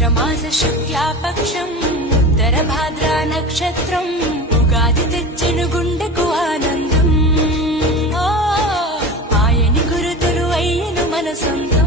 చైత్రమాస శుక్లాపక్షం ఉత్తర భాద్రా నక్షత్రం ఉగాది తెచ్చెను గుండెకు ఆనందం ఆయని గురుతులు అయ్యను మన సొంతం